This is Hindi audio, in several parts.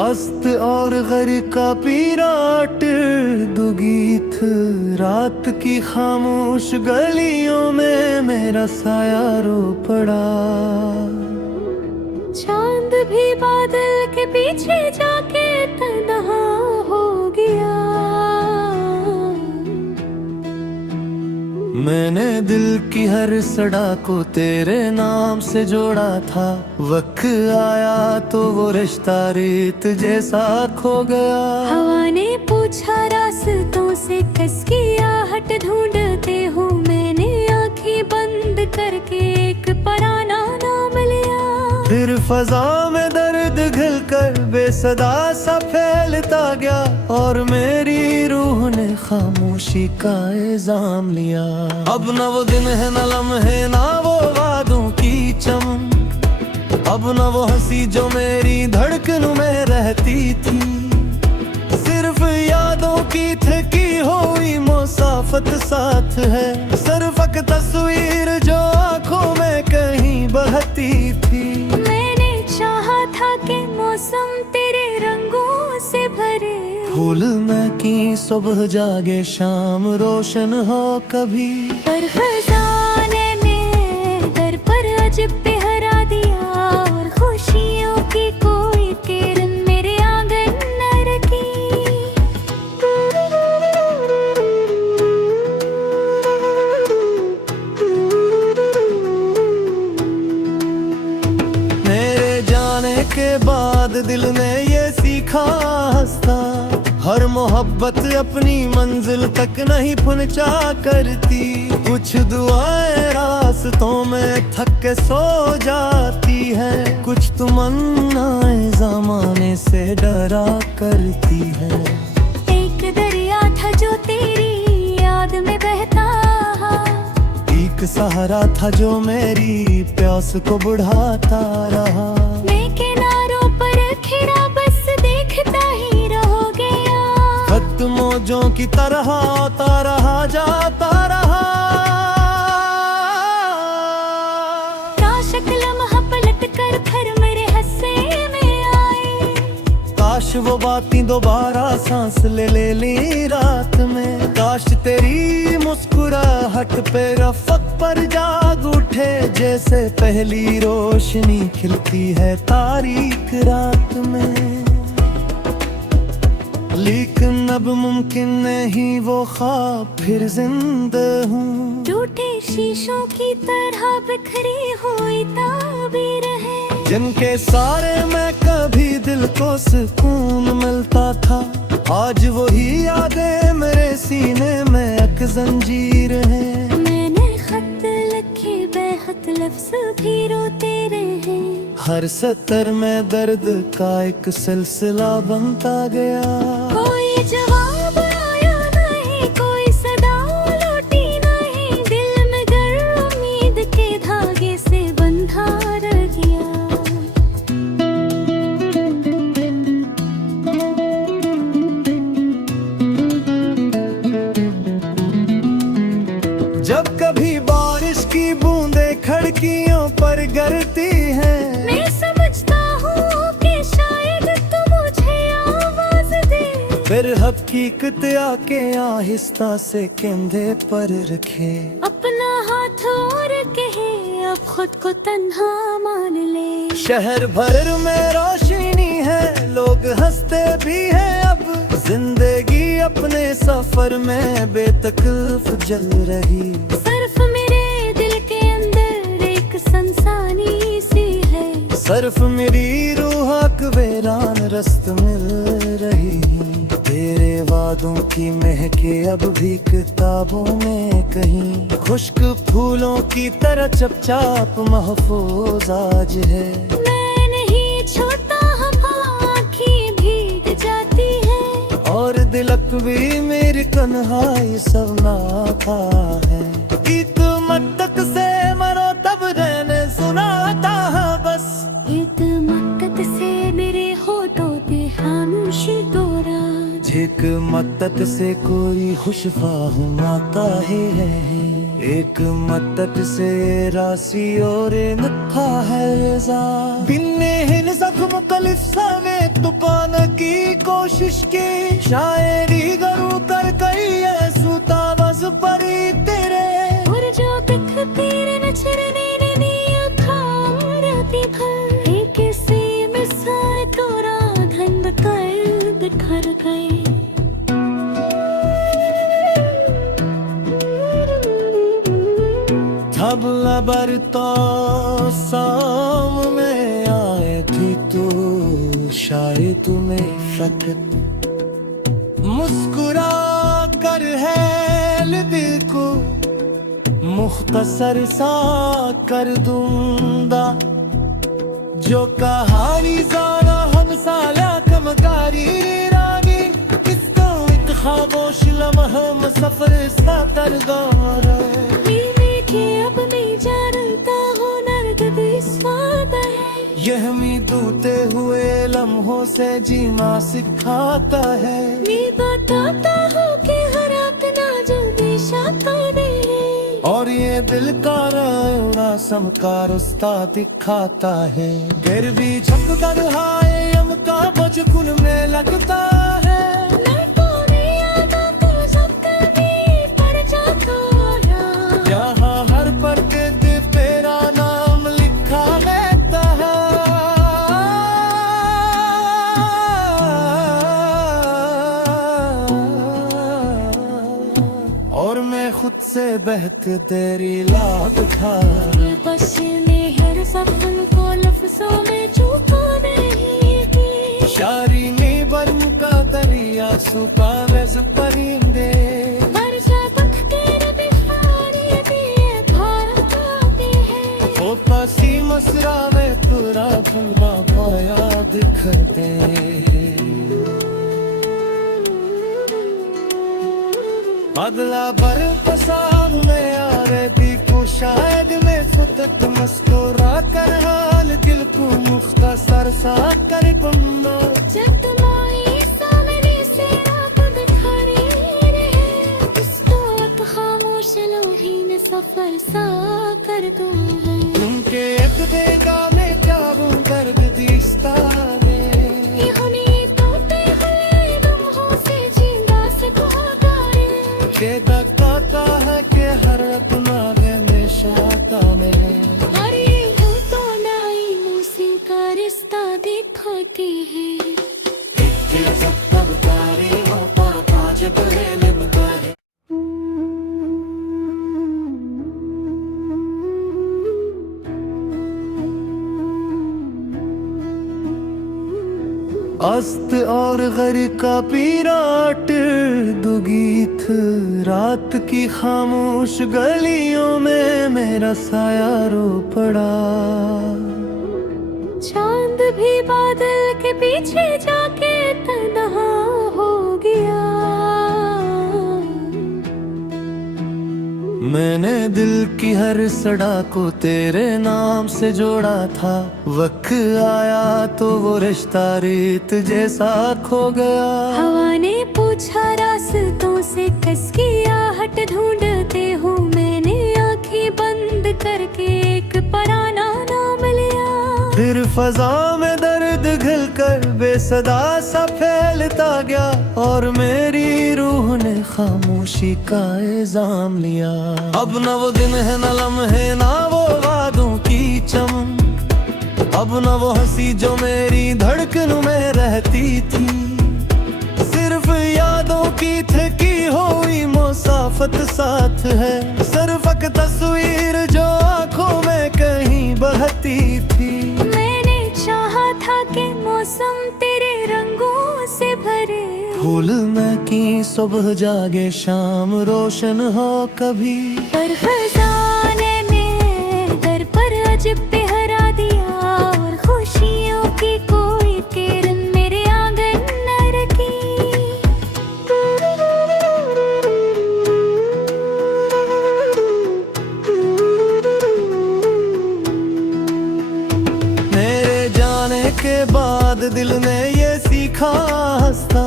अस्त और घर का पीराट दुगीत, रात की खामोश गलियों में मेरा साया रो पड़ा। चांद भी बादल के पीछे जाके तन्हा हो गया। मैंने दिल की हर सड़ा को तेरे नाम से जोड़ा था, वक्त आया तो वो रिश्ता रेत जैसा खो गया। हवा ने पूछा रास्तों से किसकी आहट ढूंढते हो, मैंने आंखें बंद करके एक पराना नाम लिया। फिर फजा में दर्द घिलकर बेसदा सा फैलता गया, और मेरी रूह ने खामोशी का इल्जाम लिया। अब न वो दिन है न लम्हे ना वो वादों की चमक, अब न वो हंसी जो मेरी धड़कनों में रहती थी। सिर्फ यादों की थकी हुई मुसाफत साथ है, सिर्फ एक तस्वीर जो आंखों में कहीं बहती थी। मैंने चाहा था कि मौसम तेरे रंगों से भरे, फूल में की सुबह जागे शाम रोशन हो कभी। पर खजाने ने दर पर अजब पहरा दिया, और खुशियों की कोई किरण मेरे आंगन न रखी। मेरे जाने के बाद दिल ने ये सीखा हंसता, हर मोहब्बत अपनी मंजिल तक नहीं पहुंचा करती। कुछ दुआएं रास्तों में थक के सो जाती है, कुछ तमन्नाएं ज़माने से डरा करती है। एक दरिया था जो तेरी याद में बहता, एक सहारा था जो मेरी प्यास को बुढ़ाता रहा। मैं किनारों पर खिड़ा बस देखता ही रह गया। खत मौजों की तरह आता रहा जाता रहा। काश एक लम्हा पलट कर फिर मेरे हंसे में आए, काश वो बातें दोबारा सांस ले ली रात में। काश तेरी मुस्कुराहट पे रफ़त पर जाग उठे, जैसे पहली रोशनी खिलती है तारीख रात में। लेकिन अब मुमकिन नहीं वो ख्वाब फिर जिंदा हूँ, टूटे शीशों की तरह बिखरी हुई ताबीर है, जिनके सारे में कभी दिल को सुकून मिलता था। आज वही यादें मेरे सीने में एक जंजीर है। मैंने खत लिखे बेखत लफ्ज भी रोते रहे, हर सतर में दर्द का एक सिलसिला बनता गया। कोई जवाब आया नहीं, कोई सदा लौटी नहीं, दिल में गर उम्मीद के धागे से बंधा रह गया। जब कभी बारिश की बूंदें खिड़कियों पर गिरती हैं, मैं समझता हूँ कि शायद तू मुझे आवाज दे, फिर हकीकत आके आहिस्ता से कंधे पर रखे। अपना हाथ और कहे अब खुद को तन्हा मान ले। शहर भर में रोशनी है, लोग हंसते भी हैं अब, जिंदगी अपने सफर में बेतकल्फ जल रही। सिर्फ मेरे दिल के अंदर एक सनसानी सी है, सिर्फ मेरी रूह को वीरान रस्त मिल रही। तेरे वादों की महके अब भी किताबों में कहीं, खुश्क फूलों की तरह चपचाप महफूज आज है। मैं नहीं छोड़ता हम आँखें भीग जाती है, और दिलक भी मेरी कन्हाई सब नाता है। एक मत्तक से मरो तब रहने सुनाता बस, एक मक्कत से मेरे होठों पे खामोशी दौरान। झेक एक मत्तत से कोई खुशफाहम आता है, एक मत्तत से रासी और मिठा है रज़ा। बिन्ने हिन जख्म कलिफ सामे तुपान की कोशिश की, शायरी गरू कर कई है सूता बस परी तेरे। और जो दिख तेरे नचरने ने अखारती भर, एक से मिसाल तोरा धन कर बिखर गए। जब लबर तो सामने आए थी तू, शायद तुम्हें फकत मुस्कुरा कर है दिल को मुख्तसर सा कर दूंगा। जो कहानी जाना हम साला कमकारी रानी, इसको एक खामोश लम्हा सफर सा कर गौरा। अब नहीं जानता हो नर्द भी स्वाद है, यह दूते हुए लम्हों से जीना सिखाता है। मैं बताता हूँ कि हर अपना जल्दी शाता नहीं, और ये दिल का रौनसम का रास्ता दिखाता है। फिर भी छप कर हाय हम का बचकुन में लगता है। यहाँ हर पर्दे पे तेरा नाम लिखा रहता है। और मैं खुद से बहक तेरी लात था, बस में हर सफल को लफ्जों में छुपा नहीं थी। शायरी में बन का दरिया सुपा रज़ परिंदे, पासी मसरा में पूरा फुलवा पाया दिखते। अगला बर पसाम में आ रहे थी को, शायद मैं फुतक मुस्कुरा कर हाल दिल को मुख्तसर सा कर पन्ना। जब तुम आई सामने से रात दिखारी रहे, इसको एक खामोश लोही ने सफर सा कर दूं है। तुमके एक देगा मैं जाऊं दर्द दिस्ता दे, इन्होंने टूटे हुए लम्हों से जिंदा से गुहारे। के कहता है कि हर अपना है में शाता में, अरे वो तो नाई मुझसे का रिश्ता दिखाती है। अस्त और घर का पीराट दुगीत, रात की खामोश गलियों में मेरा साया रो पड़ा। चांद भी बादल के पीछे जाके तन्हा हो गया। मैंने दिल की हर सड़ा को तेरे नाम से जोड़ा था, वक्त आया तो वो रिश्ता रेत जैसा खो गया। हवा ने पूछा रास्तों से किसकी आहट ढूंढते हो, मैंने आंखें बंद करके एक पराना नाम लिया। फिर फजा में दर्द घिल कर बेसदा सा फैलता गया, और मेरी रूह ने खामोशी का इल्जाम लिया। अब न वो दिन है न लम्हे ना वो वादों की चमन, अब न वो हंसी जो मेरी धड़कनों में रहती थी। सिर्फ यादों की थकी हुई मुसाफत साथ है, सिर्फ एक तस्वीर जो आंखों में कहीं बहती थी। मैंने चाहा था कि मौसम तेरे रंगों से भरे, फूल में की सुबह जागे शाम रोशन हो कभी। पर खजाने ने दर पर अजब पहरा दिया, और खुशियों की कोई किरण मेरे आंगन न रखी। मेरे जाने के बाद दिल ने ये सीखा हंसता,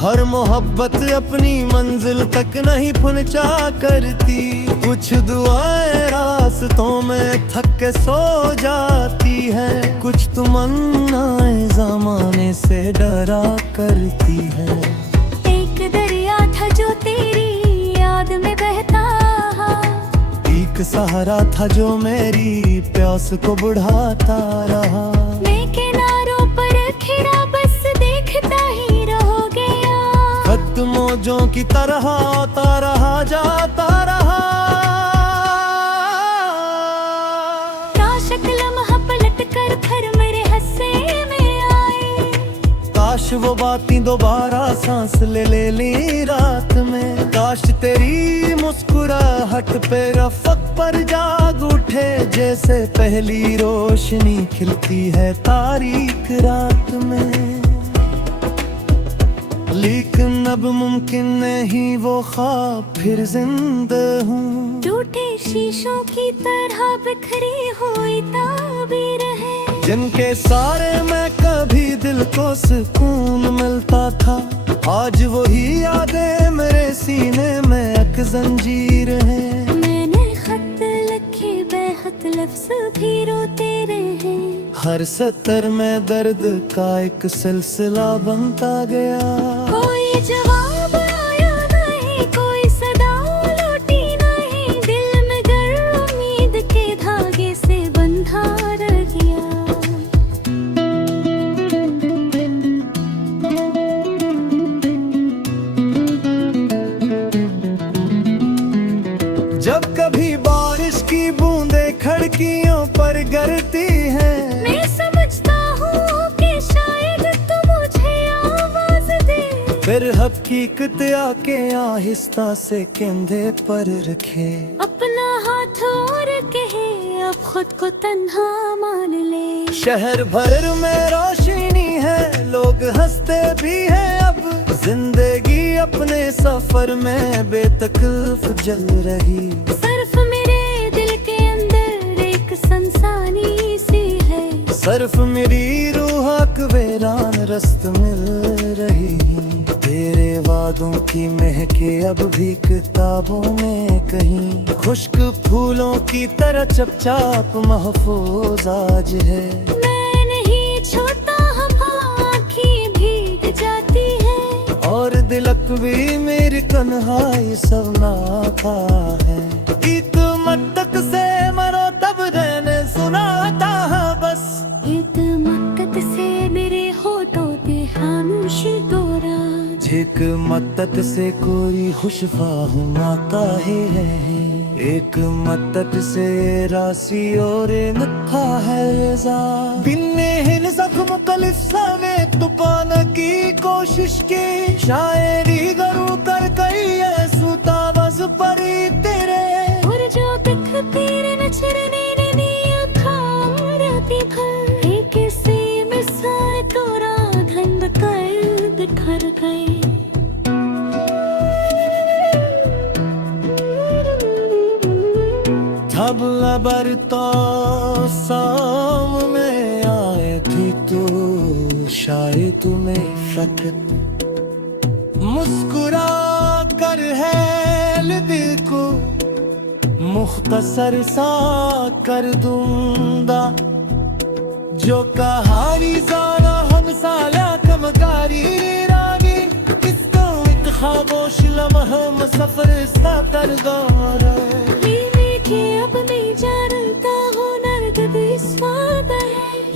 हर मोहब्बत अपनी मंजिल तक नहीं पहुंचा करती। कुछ दुआएं रास्तों में थक के सो जाती है, कुछ तमन्नाएं ज़माने से डरा करती है। एक दरिया था जो तेरी याद में बहता, एक सहारा था जो मेरी प्यास को बुढ़ाता रहा। मैं किनारों पर खिड़ा बस देखता ही रह गया, खत मौजों की तरह आता रहा जाता रहा। काश एक लम्हा पलट कर फिर मेरे हस्से में आए, काश वो बातें दोबारा सांस ले ली रात में। काश तेरी मुस्कुराहट पे रफ़क़ पर जाग उठे, जैसे पहली रोशनी खिलती है तारीक रात में। लेकिन अब मुमकिन नहीं वो ख्वाब फिर जिंदा हूँ, टूटे शीशों की तरह बिखरी हुई ताबीर है, जिनके सारे मैं कभी दिल को सुकून मिलता था। आज वही यादें मेरे सीने में एक जंजीर है। मैंने खत लिखे बेहद लफ्ज़ भी रोते रहे, हर सतर में दर्द का एक सिलसिला बनता गया। कोई जवाब आया नहीं, कोई सदा लौटी नहीं, दिल में गर उम्मीद के धागे से बंधा रह गया। जब कभी बारिश की बूंदें खिड़कियों पर गिरती हैं, मैं समझता हूँ कि शायद तू मुझे आवाज दे, फिर हकीकत आके आहिस्ता से कंधे पर रखे। अपना हाथ और कहे अब खुद को तन्हा मान ले। शहर भर में रोशनी है, लोग हंसते भी हैं अब, जिंदगी अपने सफर में बेतकल्फ जल रही। सिर्फ मेरे दिल के अंदर एक सनसानी सी है, सिर्फ मेरी रूह को वीरान रस्त मिल रही। तेरे वादों की महके अब भी किताबों में कहीं, खुश्क फूलों की तरह चपचाप महफूज आज है। मैं नहीं छोटा हम आँखें भीग जाती है, और दिलक भी मेरी कन्हाई सब नाता है। इत मत्तक से मरो तब रहने सुनाता है बस, इत मक्कत से मेरे होठों पे खामोशी दौरा, एक मत्तत से कोई खुशफाह आता है। एक मत्तत से रासी और मिठा है रज़ा, बिन्ने हिन जख्म कलिसा में तुपान की कोशिश की। शायरी गरू कर कई है सूता बस परी तेरे, और जो दिख तेरे नचरने ने खारती भर, एक से मिसाल तोरा धंध कर बिखर गए। जब लबर तो सामने आए थी तू, शायद तुम्हें शक मुस्कुरा कर है दिल को मुख्तसर सा कर दूंगा। जो कहानी ज़ारा हम साला कमगारी रानी, इसको एक खामोश लम्हा सफर सा कर गौरा। अब मैं जानता हूँ नर्क भी स्वाद है,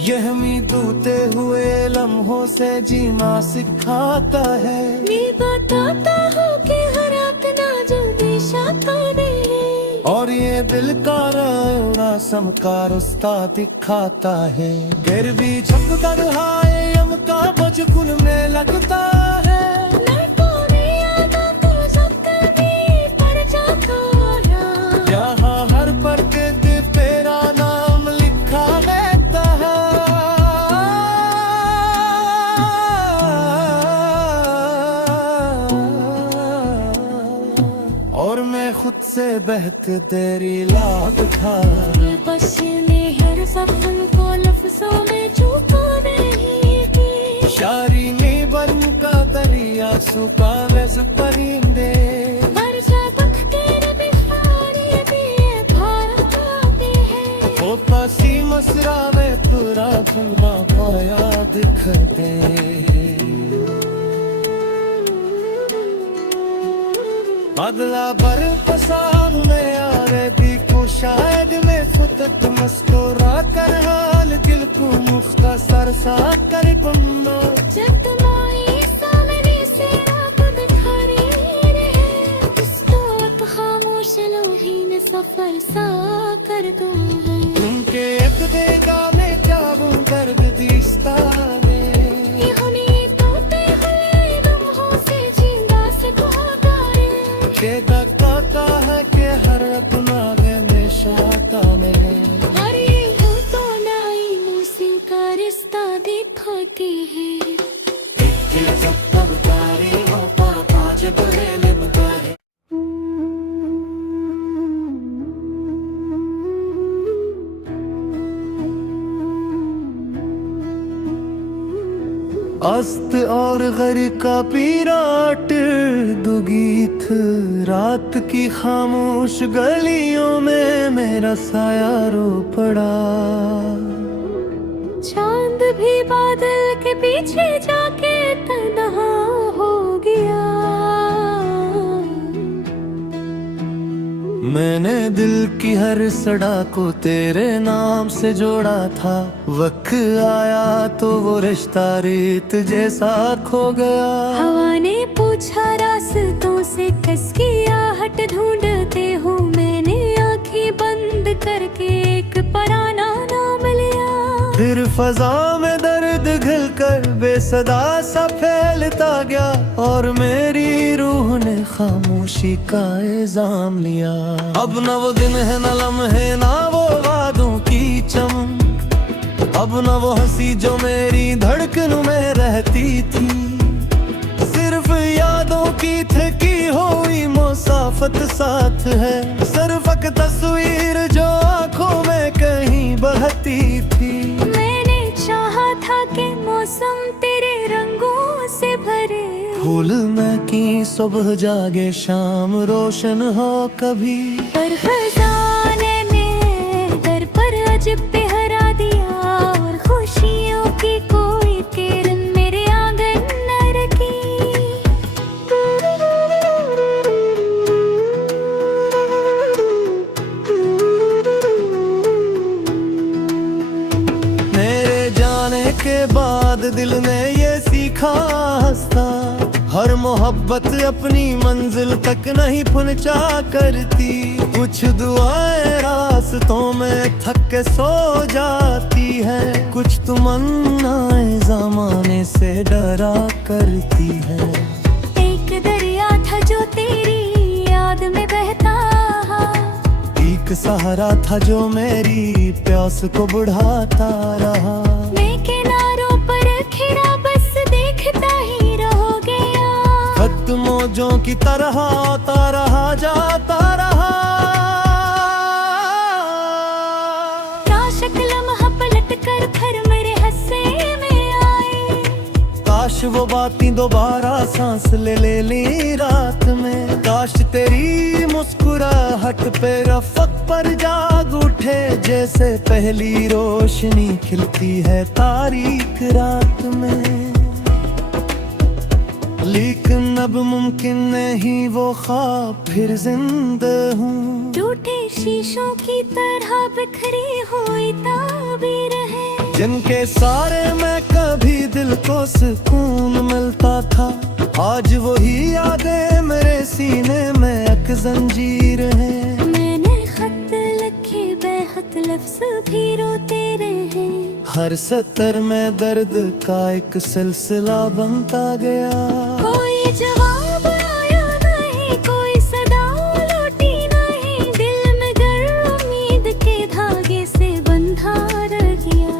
यह मी दूते हुए लम्हों से जीना सिखाता है। मैं बताता हूँ कि हर अपना जो दिशा तो नहीं, और ये दिल का रस्म का रास्ता दिखाता है। गिर भी झक कर हाय हम का बचकुन में लगता है। यहाँ हर पर तेरा नाम लिखा रहता है। और मैं खुद से बहक तेरी लात था, बस ने हर सफर को लफ्जों में छुपा नहीं की। शायरी में बन का दरिया suka परिंदे ओ पासी मसरावे पूरा खंबा पाया दिखते बदला बर पसाम में आ रहे भी को शायद में फुतत मस्कुरा कर हाल दिल को मुख्तसर सा कर बम्मा सफर सा कर दूं तुमके एक देगा में जाऊं दर्द दिस्ता में ये होने तो ते हुए लम्हों से जिंदा से गुहागारे के दक्का है के हर अपना में शाता में और ये हो तो नाई मुझसे का रिश्ता दिखाते हैं जब तब तारी हो पापा जब ले मुतारे अस्त और घर का पीराट दुगीत रात की खामोश गलियों में मेरा साया रो पड़ा चांद भी बादल के पीछे जाके तन्हा हो गया मैंने दिल की हर सड़ा को तेरे नाम से जोड़ा था वक्त आया तो वो रिश्ता रेत जैसा खो गया हवा ने पूछा रास्तों से किसकी आहट ढूंढते हो मैंने आंखें बंद करके एक पराना नाम लिया फिर फजा में दर्द घिल कर बेसदा सा फैलता गया और मेरी रूह ने खामोशी का इल्जाम लिया अब न वो दिन है न लम्हे ना वो वादों की चमक अब न वो हंसी जो मेरी धड़कनों में रहती थी सिर्फ यादों की थकी हुई मुसाफत साथ है सिर्फ एक तस्वीर जो आंखों में कहीं बहती थी मैंने चाहा था कि मौसम तेरे रंगों से भरे फूल में की सुबह जागे शाम रोशन हो कभी पर खजाने ने दर पर अजब पहरा दिया और खुशियों की कोई किरण मेरे आंगन न रखी मेरे जाने के बाद दिल ने ये सीखा हंसता हर मोहब्बत अपनी मंजिल तक नहीं पहुंचा करती कुछ दुआएं रास्तों में थक के सो जाती है कुछ तमन्नाएं ज़माने से डरा करती है एक दरिया था जो तेरी याद में बहता एक सहारा था जो मेरी प्यास को बुढ़ाता रहा मैं किनारों पर खिरा बस देखता ही रहोगे खत मौजों की तरह आता रहा जाता रहा काश लम्हा पलट कर फिर मेरे हस्से में आए काश वो बातें दोबारा सांस ले ली रात में काश तेरी मुस्कुराहट पे रफ़क़ पर जाग उठे जैसे पहली रोशनी खिलती है तारीख रात में लेकिन अब मुमकिन नहीं वो ख्वाब फिर जिंदा हूँ टूटे शीशों की तरह बिखरी हुई ताबीर है जिनके सारे में कभी दिल को सुकून मिलता था आज वही यादें मेरे सीने में एक जंजीर है मैंने खत लिखे बेहद लफ्ज़ भी रोते रहे हर सतर में दर्द का एक सिलसिला बनता गया कोई जवाब आया नहीं कोई सदा लौटी नहीं दिल में गर उम्मीद के धागे से बंधा रह गया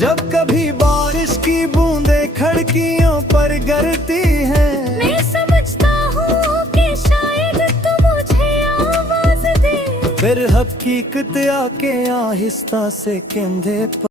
जब कभी बारिश की बूंदें खिड़कियों पर गिरती हैं मैं समझता हूँ कि शायद तू मुझे आवाज दे फिर हकीकत आके आहिस्ता से कंधे पर